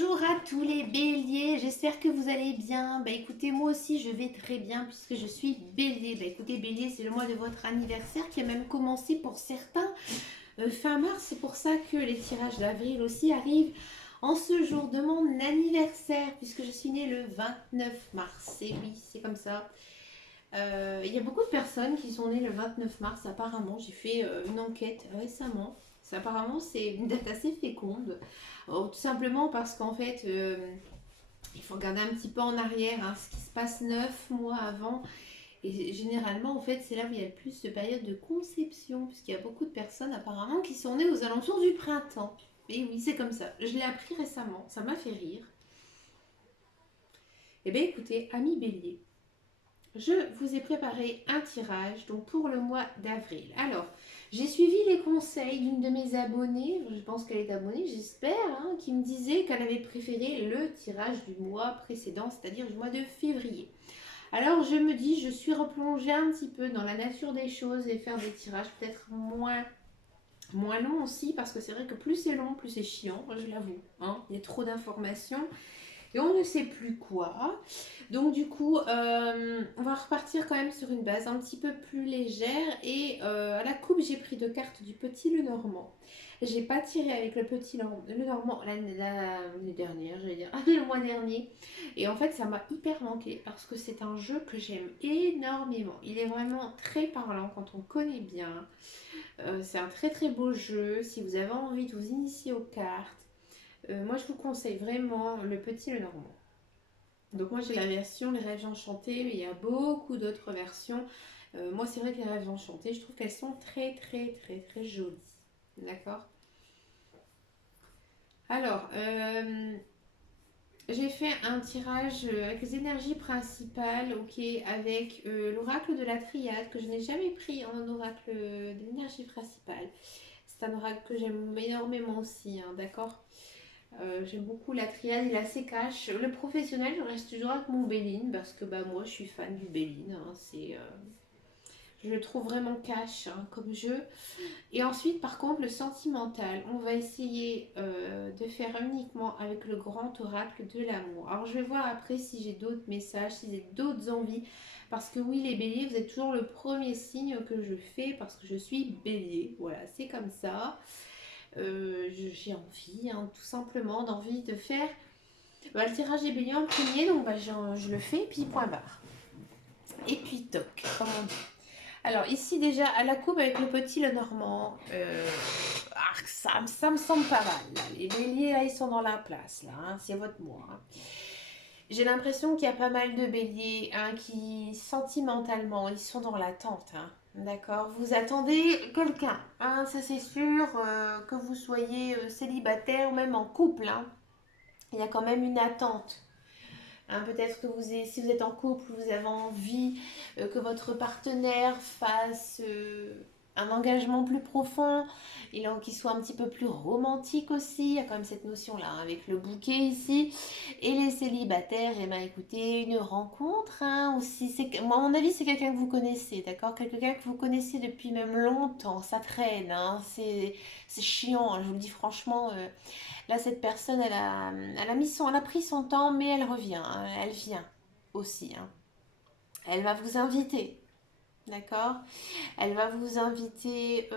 Bonjour à tous les béliers, j'espère que vous allez bien. Bah écoutez, moi aussi je vais très bien puisque je suis bélier. Bah écoutez, bélier, c'est le mois de votre anniversaire qui a même commencé pour certains fin mars. C'est pour ça que les tirages d'avril aussi arrivent en ce jour de mon anniversaire puisque je suis née le 29 mars. Et oui, c'est comme ça. Il y a beaucoup de personnes qui sont nées le 29 mars apparemment. J'ai fait une enquête récemment. Apparemment, c'est une date assez féconde. Tout simplement parce qu'en fait, il faut regarder un petit peu en arrière, hein, ce qui se passe 9 mois avant. Et généralement, en fait, c'est là où il y a le plus de période de conception, puisqu'il y a beaucoup de personnes apparemment qui sont nées aux alentours du printemps. Et oui, c'est comme ça. Je l'ai appris récemment, ça m'a fait rire. Eh bien, écoutez, amis bélier, je vous ai préparé un tirage donc pour le mois d'avril. Alors, j'ai suivi les conseils d'une de mes abonnées, je pense qu'elle est abonnée, j'espère, hein, qui me disait qu'elle avait préféré le tirage du mois précédent, c'est-à-dire du mois de février. Alors, je me dis, je suis replongée un petit peu dans la nature des choses et faire des tirages peut-être moins longs aussi, parce que c'est vrai que plus c'est long, plus c'est chiant, je l'avoue. Hein, il y a trop d'informations et on ne sait plus quoi. Donc du coup, on va repartir quand même sur une base un petit peu plus légère. Et à la coupe, j'ai pris deux cartes du petit Lenormand. J'ai pas tiré avec le petit Lenormand l'année dernière, j'allais dire, le mois dernier. Et en fait, ça m'a hyper manqué parce que c'est un jeu que j'aime énormément. Il est vraiment très parlant quand on connaît bien. C'est un très très beau jeu. Si vous avez envie de vous initier aux cartes, moi je vous conseille vraiment le petit Lenormand. Donc moi j'ai la version Les Rêves Enchantés, mais il y a beaucoup d'autres versions. Moi c'est vrai que les Rêves Enchantés, je trouve qu'elles sont très très très très jolies. D'accord. Alors, j'ai fait un tirage avec les énergies principales, ok, avec l'oracle de la triade, que je n'ai jamais pris en oracle de l'énergie principale. C'est un oracle que j'aime énormément aussi, hein, d'accord. J'aime beaucoup la triade, il est assez cash. Le professionnel, je reste toujours avec mon Béline parce que bah, moi je suis fan du Béline. Hein, je le trouve vraiment cash, hein, comme jeu. Et ensuite, par contre, le sentimental, on va essayer de faire uniquement avec le grand oracle de l'amour. Alors je vais voir après si j'ai d'autres messages, si j'ai d'autres envies. Parce que oui, les béliers, vous êtes toujours le premier signe que je fais parce que je suis bélier. Voilà, c'est comme ça. J'ai envie, hein, tout simplement, d'envie de faire le tirage des béliers en premier, donc bah, je le fais, puis point barre. Et puis toc, comme on dit. Alors ici déjà à la coupe avec le petit Lenormand, ça me semble pas mal. Là. Les béliers là ils sont dans la place là, hein, c'est votre mois. Hein. J'ai l'impression qu'il y a pas mal de béliers hein, qui sentimentalement ils sont dans l'attente. Hein. D'accord. Vous attendez quelqu'un. Hein, ça c'est sûr que vous soyez célibataire ou même en couple. Hein. Il y a quand même une attente. Hein, peut-être que si vous êtes en couple, vous avez envie que votre partenaire fasse un engagement plus profond, qu'il soit un petit peu plus romantique aussi. Il y a quand même cette notion-là hein, avec le bouquet ici. Et les célibataires, eh ben, écoutez, une rencontre hein, aussi. Moi, à mon avis, c'est quelqu'un que vous connaissez, d'accord? Quelqu'un que vous connaissez depuis même longtemps. Ça traîne, hein, c'est chiant, hein, je vous le dis franchement. Là, cette personne, elle a pris son temps, mais elle revient. Hein, elle vient aussi. Hein. Elle va vous inviter, d'accord. Elle va vous inviter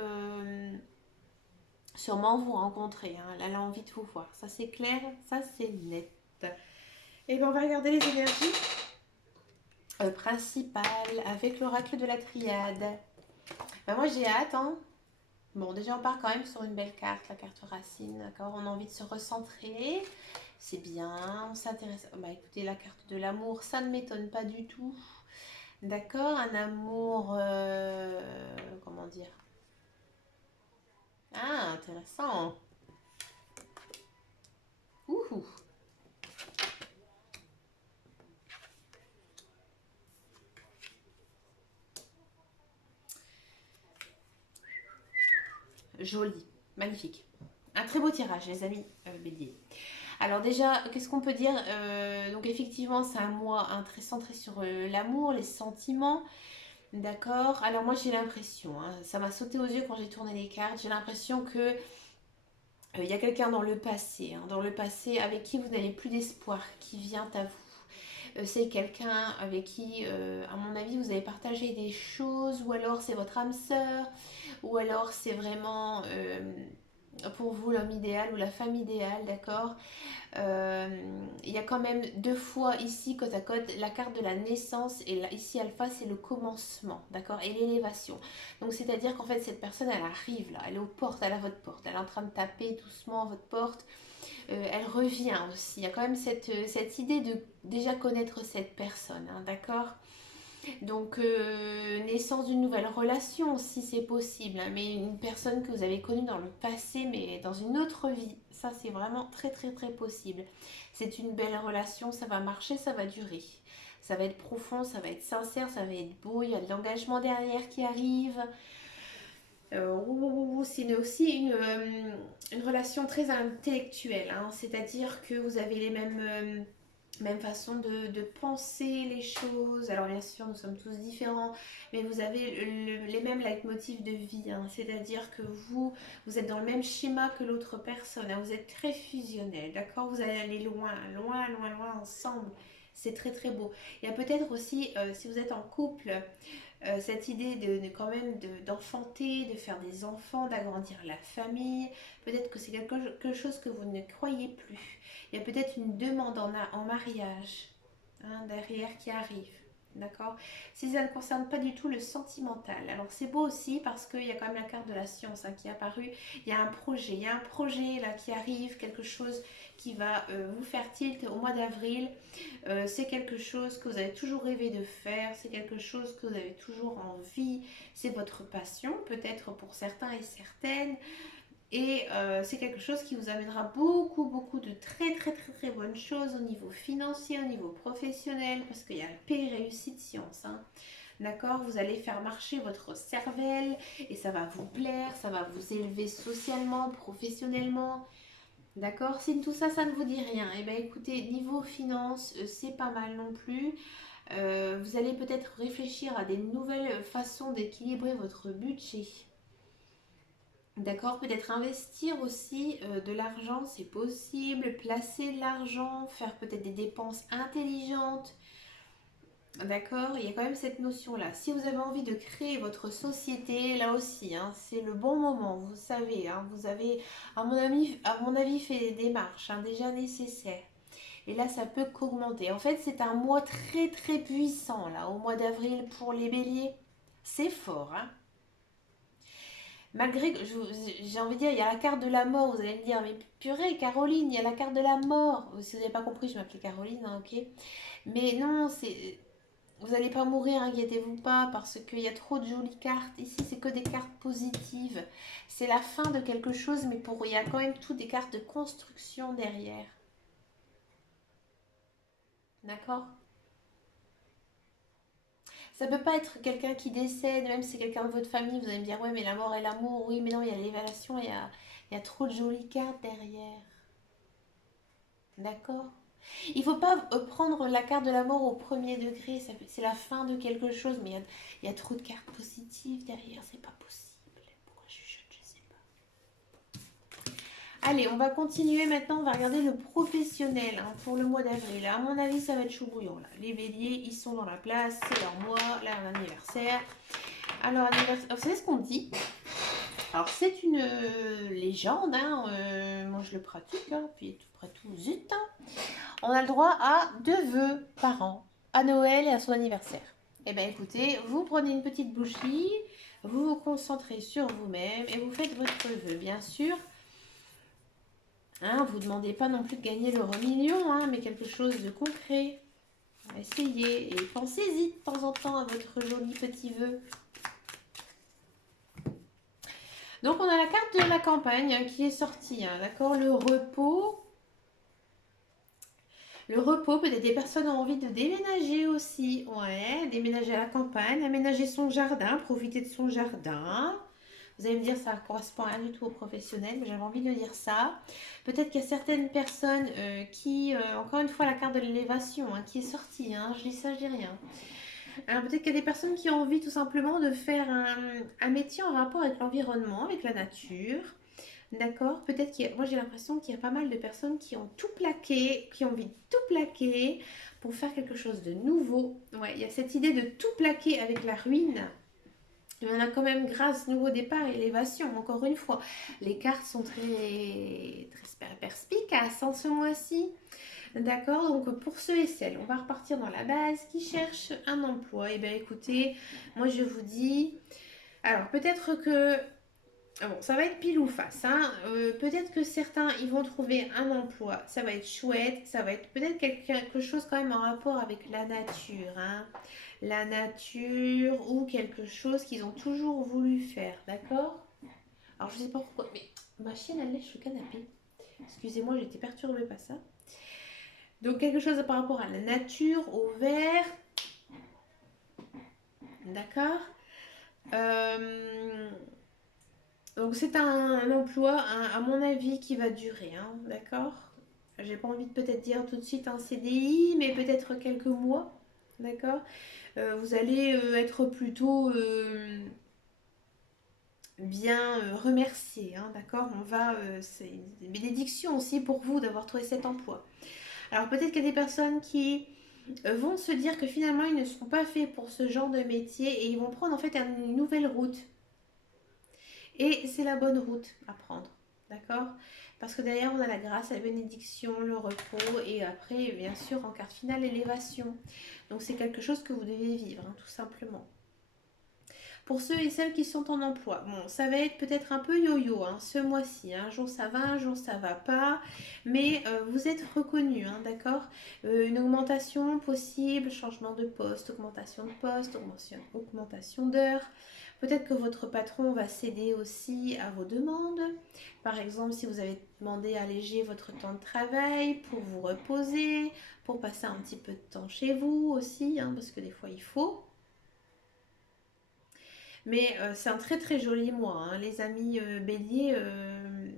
sûrement vous rencontrer. Hein. Elle a envie de vous voir. Ça, c'est clair, ça, c'est net. Et bien, on va regarder les énergies principales avec l'oracle de la triade. Ben, moi, j'ai hâte. Hein. Bon, déjà, on part quand même sur une belle carte, la carte racine, d'accord. On a envie de se recentrer. C'est bien, on s'intéresse. Bah écoutez, la carte de l'amour, ça ne m'étonne pas du tout. D'accord, un amour, comment dire? Ah, intéressant. Ouh, joli, magnifique. Un très beau tirage, les amis bélier. Alors déjà, qu'est-ce qu'on peut dire donc effectivement, c'est un mois hein, très centré sur l'amour, les sentiments. D'accord. Alors moi j'ai l'impression, hein, ça m'a sauté aux yeux quand j'ai tourné les cartes, j'ai l'impression que Il y a quelqu'un dans le passé, hein, dans le passé avec qui vous n'avez plus d'espoir, qui vient à vous. C'est quelqu'un avec qui, à mon avis, vous avez partagé des choses, ou alors c'est votre âme sœur, ou alors c'est vraiment pour vous l'homme idéal ou la femme idéale, d'accord. Il y a quand même deux fois ici côte à côte la carte de la naissance et là, ici alpha c'est le commencement, d'accord, et l'élévation. Donc c'est à dire qu'en fait cette personne elle arrive là, elle est aux portes, elle est à votre porte, elle est en train de taper doucement à votre porte. Elle revient aussi, il y a quand même cette idée de déjà connaître cette personne, hein, d'accord. Donc, naissance d'une nouvelle relation, si c'est possible, hein, mais une personne que vous avez connue dans le passé, mais dans une autre vie. Ça, c'est vraiment très, très, très possible. C'est une belle relation, ça va marcher, ça va durer. Ça va être profond, ça va être sincère, ça va être beau, il y a de l'engagement derrière qui arrive. C'est aussi une relation très intellectuelle, hein, c'est-à-dire que vous avez les mêmes façons de penser les choses. Alors bien sûr, nous sommes tous différents, mais vous avez les mêmes leitmotifs de vie, hein, c'est-à-dire que vous êtes dans le même schéma que l'autre personne, hein, vous êtes très fusionnel, d'accord. Vous allez aller loin, loin, loin, loin ensemble. C'est très très beau. Il y a peut-être aussi, si vous êtes en couple, cette idée quand même d'enfanter, de faire des enfants, d'agrandir la famille. Peut-être que c'est quelque chose que vous ne croyez plus. Il y a peut-être une demande en mariage, hein, derrière qui arrive. D'accord. Si ça ne concerne pas du tout le sentimental. Alors c'est beau aussi parce qu'il y a quand même la carte de la science, hein, qui est apparue. Il y a un projet là qui arrive, quelque chose qui va vous faire tilt au mois d'avril. C'est quelque chose que vous avez toujours rêvé de faire, c'est quelque chose que vous avez toujours envie, c'est votre passion peut-être pour certains et certaines. Et c'est quelque chose qui vous amènera beaucoup, beaucoup de très, très, très, très bonnes choses au niveau financier, au niveau professionnel, parce qu'il y a la paix réussite science, hein. D'accord. Vous allez faire marcher votre cervelle et ça va vous plaire, ça va vous élever socialement, professionnellement. D'accord. Si tout ça, ça ne vous dit rien, eh bien écoutez, niveau finance, c'est pas mal non plus. Vous allez peut-être réfléchir à des nouvelles façons d'équilibrer votre budget. D'accord, peut-être investir aussi de l'argent, c'est possible, placer de l'argent, faire peut-être des dépenses intelligentes. D'accord, il y a quand même cette notion-là. Si vous avez envie de créer votre société, là aussi, hein, c'est le bon moment, vous savez, hein, vous avez, à mon avis, fait des démarches, hein, déjà nécessaires. Et là, ça peut qu'augmenter. En fait, c'est un mois très très puissant, là, au mois d'avril pour les béliers. C'est fort, hein. Malgré que j'ai envie de dire, il y a la carte de la mort, vous allez me dire, mais purée, Caroline, il y a la carte de la mort. Si vous n'avez pas compris, je m'appelais Caroline, hein, ok. Mais non, vous n'allez pas mourir, inquiétez-vous pas, parce qu'il y a trop de jolies cartes. Ici, c'est que des cartes positives. C'est la fin de quelque chose, mais il y a quand même tout des cartes de construction derrière. D'accord. Ça peut pas être quelqu'un qui décède, même si c'est quelqu'un de votre famille, vous allez me dire, ouais, mais la mort et l'amour, oui, mais non, il y a l'évaluation, il y a trop de jolies cartes derrière. D'accord. Il faut pas prendre la carte de la mort au premier degré, c'est la fin de quelque chose, mais il y a trop de cartes positives derrière, c'est pas possible. Pourquoi je chuchote, je sais pas. Allez, on va continuer maintenant, on va regarder le professionnel, hein, pour le mois d'avril. À mon avis, ça va être chaud bouillant là. Les béliers, ils sont dans la place, c'est leur mois, leur anniversaire. Alors, vous savez ce qu'on dit? Alors, c'est une légende, hein, moi je le pratique, hein, puis tout près tout, zut, hein. On a le droit à 2 vœux par an, à Noël et à son anniversaire. Eh bien écoutez, vous prenez une petite bougie, vous vous concentrez sur vous-même et vous faites votre vœu. Bien sûr, hein, vous ne demandez pas non plus de gagner l'euro million, hein, mais quelque chose de concret. Essayez et pensez-y de temps en temps à votre joli petit vœu. Donc on a la carte de la campagne, hein, qui est sortie, hein, d'accord. Le repos. Le repos, peut-être des personnes ont envie de déménager aussi. Ouais, déménager à la campagne, aménager son jardin, profiter de son jardin. Vous allez me dire, ça ne correspond à rien du tout aux professionnels, mais j'avais envie de dire ça. Peut-être qu'il y a certaines personnes qui, encore une fois, la carte de l'élévation, hein, qui est sortie, hein, je dis ça, je dis rien. Alors peut-être qu'il y a des personnes qui ont envie tout simplement de faire un métier en rapport avec l'environnement, avec la nature. D'accord? Peut-être moi j'ai l'impression qu'il y a pas mal de personnes qui ont tout plaqué, qui ont envie de tout plaquer pour faire quelque chose de nouveau. Ouais, il y a cette idée de tout plaquer avec la ruine. Mais on a quand même grâce nouveau départ et élévation, encore une fois. Les cartes sont très perspicaces en ce mois-ci. D'accord, donc pour ceux et celles, on va repartir dans la base qui cherchent un emploi. Eh bien écoutez, moi je vous dis, alors peut-être que, bon, ça va être pile ou face, hein. Peut-être que certains, ils vont trouver un emploi, ça va être chouette, ça va être peut-être quelque chose quand même en rapport avec la nature, hein. La nature ou quelque chose qu'ils ont toujours voulu faire, d'accord? Alors je sais pas pourquoi, mais ma chienne elle lèche le canapé. Excusez-moi, j'ai été perturbée par ça. Donc quelque chose par rapport à la nature, au vert, d'accord. Euh, donc c'est un emploi, à mon avis, qui va durer, hein, d'accord. J'ai pas envie de peut-être dire tout de suite un CDI, mais peut-être quelques mois, d'accord. Vous allez être plutôt bien remercié, hein, d'accord. C'est une bénédiction aussi pour vous d'avoir trouvé cet emploi. Alors peut-être qu'il y a des personnes qui vont se dire que finalement ils ne seront pas faits pour ce genre de métier et ils vont prendre en fait une nouvelle route. Et c'est la bonne route à prendre, d'accord? Parce que derrière on a la grâce, la bénédiction, le repos et après bien sûr en carte finale l'élévation. Donc c'est quelque chose que vous devez vivre, hein, tout simplement. Pour ceux et celles qui sont en emploi, bon, ça va être peut-être un peu yo-yo hein, ce mois-ci. Un jour ça va, un jour ça va pas. Mais vous êtes reconnu, hein, d'accord. Une augmentation possible, changement de poste, augmentation d'heures. Peut-être que votre patron va céder aussi à vos demandes. Par exemple, si vous avez demandé à alléger votre temps de travail pour vous reposer, pour passer un petit peu de temps chez vous aussi, hein, parce que des fois il faut. Mais c'est un très très joli mois, hein. Les amis béliers,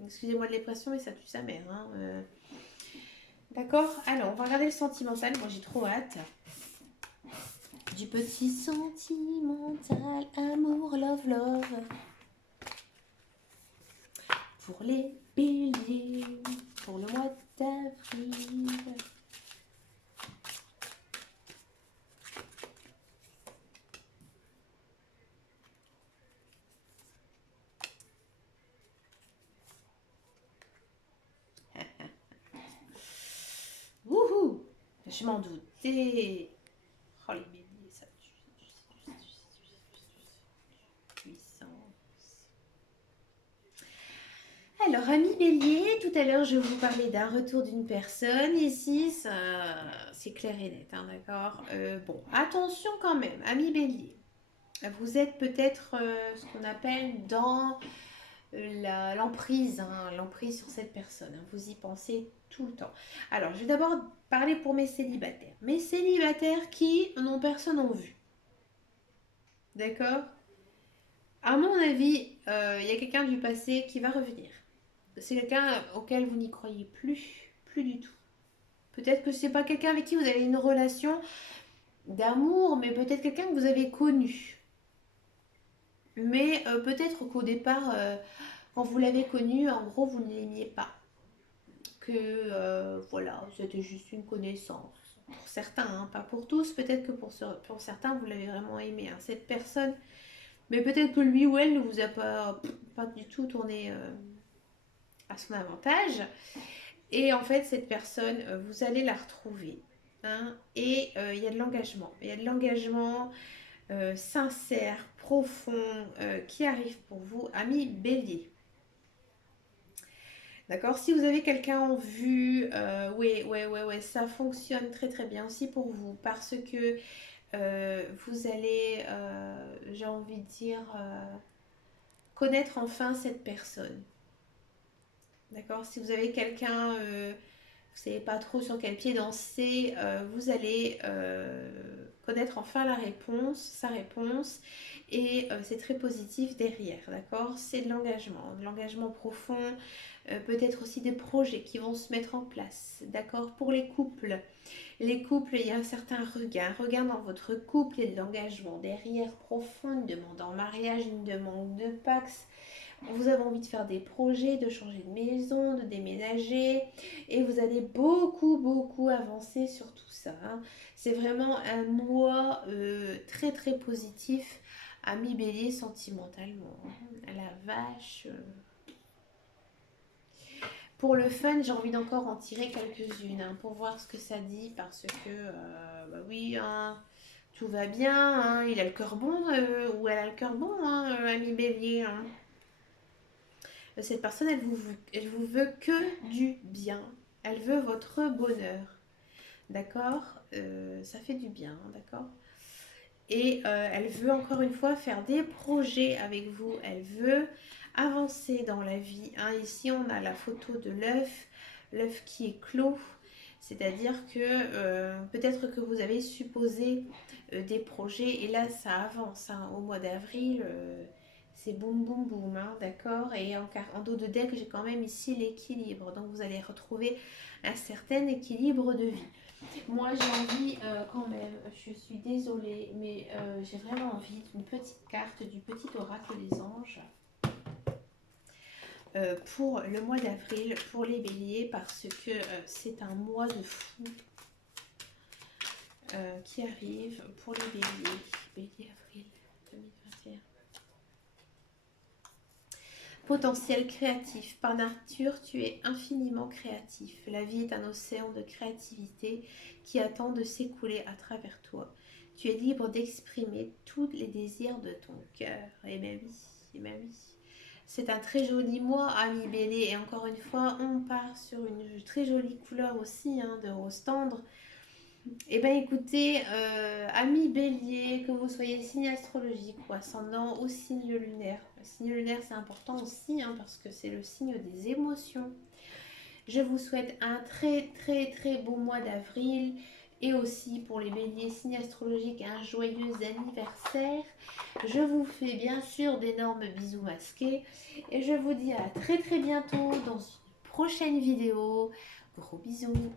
excusez-moi de l'expression, mais ça tue sa mère, hein. D'accord. Alors, on va regarder le sentimental. Moi, j'ai trop hâte. Du petit sentimental, amour, love, love. Pour les béliers, pour le mois d'avril. Wouhou! Je m'en doutais. Oh, les béliers, ça tue. Puissance. Alors, ami bélier, tout à l'heure, je vous parlais d'un retour d'une personne. Ici, c'est clair et net, hein, d'accord. Bon, attention quand même, ami bélier. Vous êtes peut-être ce qu'on appelle dans l'emprise, hein, l'emprise sur cette personne, hein. Vous y pensez tout le temps. Alors, je vais d'abord parler pour mes célibataires. Mes célibataires qui n'ont personne en vue. D'accord. À mon avis, il y a quelqu'un du passé qui va revenir. C'est quelqu'un auquel vous n'y croyez plus du tout. Peut-être que c'est pas quelqu'un avec qui vous avez une relation d'amour, mais peut-être quelqu'un que vous avez connu. Mais peut-être qu'au départ, quand vous l'avez connu, en gros, vous ne l'aimiez pas. Que voilà, c'était juste une connaissance. Pour certains, hein, pas pour tous. Peut-être que pour certains, vous l'avez vraiment aimé, hein, cette personne. Mais peut-être que lui ou elle ne vous a pas du tout tourné à son avantage. Et en fait, cette personne, vous allez la retrouver, hein, et il y a de l'engagement. Il y a de l'engagement sincère, profond, qui arrive pour vous, ami bélier. D'accord. Si vous avez quelqu'un en vue, ouais, ça fonctionne très très bien aussi pour vous parce que vous allez, j'ai envie de dire, connaître enfin cette personne. D'accord. Si vous avez quelqu'un, vous savez pas trop sur quel pied danser, vous allez connaître enfin sa réponse, et c'est très positif derrière, d'accord? C'est de l'engagement profond, peut-être aussi des projets qui vont se mettre en place, d'accord? Pour les couples, il y a un certain regard dans votre couple et de l'engagement derrière profond, une demande en mariage, une demande de pax. Vous avez envie de faire des projets, de changer de maison, de déménager. Et vous allez beaucoup avancer sur tout ça, hein. C'est vraiment un mois très très positif, ami Bélier, sentimentalement, hein. La vache. Pour le fun, j'ai envie d'encore en tirer quelques-unes, hein, pour voir ce que ça dit. Parce que, bah oui, hein, tout va bien, hein, il a le cœur bon, ou elle a le cœur bon, hein, ami Bélier, hein. Cette personne, elle vous veut que du bien. Elle veut votre bonheur. D'accord. Ça fait du bien, d'accord. Et elle veut encore une fois faire des projets avec vous. Elle veut avancer dans la vie, hein. Ici, on a la photo de l'œuf qui est clos. C'est-à-dire que peut-être que vous avez supposé des projets et là, ça avance, hein. Au mois d'avril, c'est boum boum boum, hein, d'accord. Et en dos de deck, j'ai quand même ici l'équilibre. Donc, vous allez retrouver un certain équilibre de vie. Moi, j'ai envie quand même, je suis désolée, mais j'ai vraiment envie d'une petite carte du petit oracle des anges pour le mois d'avril, pour les béliers, parce que c'est un mois de fou qui arrive pour les béliers. Bélier avril 2021. Potentiel créatif. Par nature, tu es infiniment créatif. La vie est un océan de créativité qui attend de s'écouler à travers toi. Tu es libre d'exprimer tous les désirs de ton cœur. Eh bien oui, eh bien oui. C'est un très joli mois, ami Bélier. Et encore une fois, on part sur une très jolie couleur aussi, hein, de rose tendre. Eh bien écoutez, amis Bélier, que vous soyez signe astrologique ou ascendant ou signe lunaire. Le signe lunaire c'est important aussi, hein, parce que c'est le signe des émotions. Je vous souhaite un très beau mois d'avril et aussi pour les Béliers signe astrologique un joyeux anniversaire. Je vous fais bien sûr d'énormes bisous masqués et je vous dis à très bientôt dans une prochaine vidéo. Gros bisous.